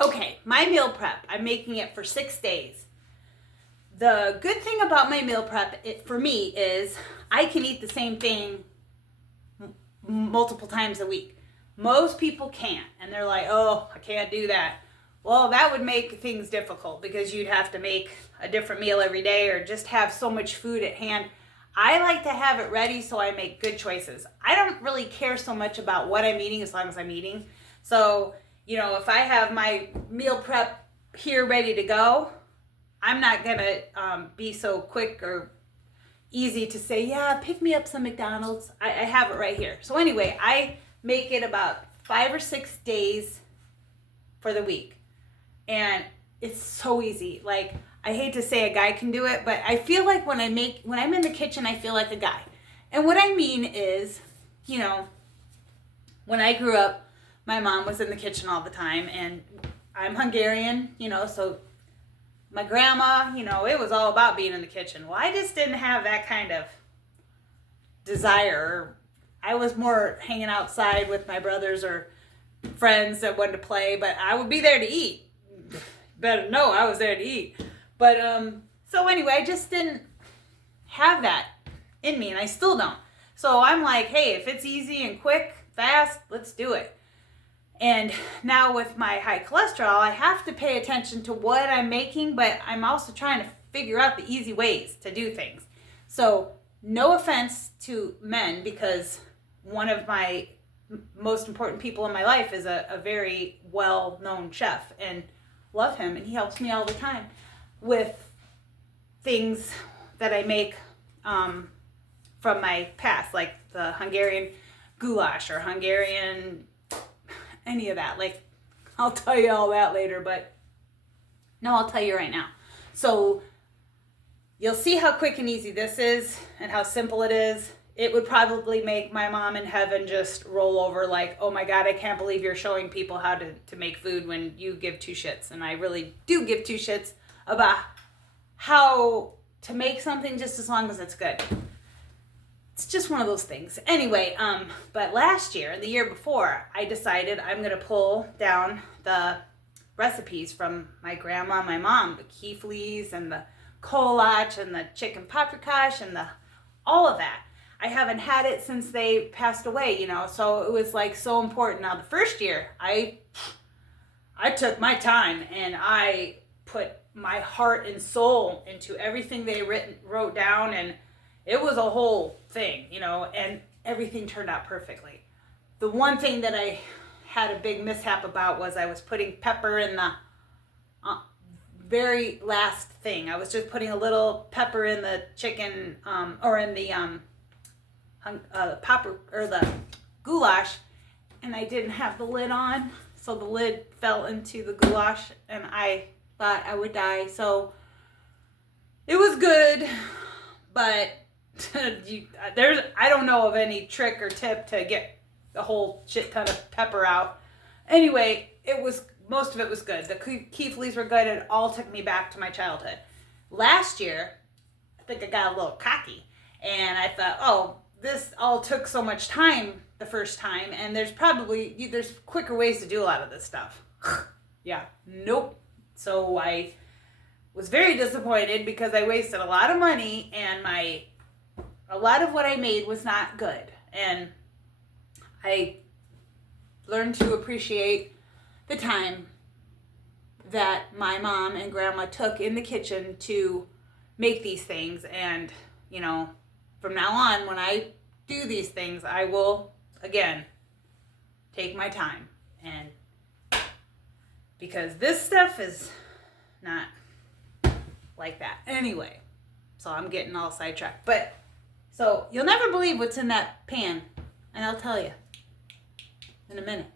Okay, my meal prep, I'm making it for 6 days. The good thing about my meal prep for me is I can eat the same thing multiple times a week. Most people can't, and they're like, oh, I can't do that. Well, that would make things difficult because you'd have to make a different meal every day or just have so much food at hand. I like to have it ready so I make good choices. I don't really care so much about what I'm eating as long as I'm eating. So, if I have my meal prep here ready to go, I'm not going to be so quick or easy to say, yeah, pick me up some McDonald's. I have it right here. So anyway, I make it about 5 or 6 days for the week. And it's so easy. Like, I hate to say a guy can do it, but I feel like when I'm in the kitchen, I feel like a guy. And what I mean is, when I grew up, my mom was in the kitchen all the time, and I'm Hungarian, so my grandma, it was all about being in the kitchen. Well, I just didn't have that kind of desire. I was more hanging outside with my brothers or friends that wanted to play, but I would be there to eat. Better know I was there to eat. But, so anyway, I just didn't have that in me, and I still don't. So I'm like, hey, if it's easy and quick, fast, let's do it. And now with my high cholesterol, I have to pay attention to what I'm making, but I'm also trying to figure out the easy ways to do things. So no offense to men, because one of my most important people in my life is a very well-known chef, and love him, and he helps me all the time with things that I make from my past, like the Hungarian goulash or Hungarian any of that. Like, I'll tell you all that later, but no, I'll tell you right now. So you'll see how quick and easy this is and how simple it is. It would probably make my mom in heaven just roll over like, oh my God, I can't believe you're showing people how to make food when you give two shits. And I really do give two shits about how to make something just as long as it's good. It's just one of those things. Anyway, but last year and the year before, I decided I'm going to pull down the recipes from my grandma, my mom, the kiflis and the kolach and the chicken paprikash and all of that. I haven't had it since they passed away, so it was like so important. Now the first year, I took my time and I put my heart and soul into everything they wrote down, and it was a whole thing, and everything turned out perfectly. The one thing that I had a big mishap about was I was putting pepper in the very last thing. I was just putting a little pepper in the chicken or in the the goulash, and I didn't have the lid on, so the lid fell into the goulash, and I thought I would die. So it was good, but I don't know of any trick or tip to get a whole shit ton of pepper out. Anyway, most of it was good. The kiflis were good. It all took me back to my childhood. Last year, I think I got a little cocky, and I thought, oh, this all took so much time the first time, and there's quicker ways to do a lot of this stuff. Yeah, nope. So I was very disappointed because I wasted a lot of money, and a lot of what I made was not good. And I learned to appreciate the time that my mom and grandma took in the kitchen to make these things. And, from now on, when I do these things, I will, again, take my time. And because this stuff is not like that. Anyway, so I'm getting all sidetracked. But, so you'll never believe what's in that pan. And I'll tell you in a minute.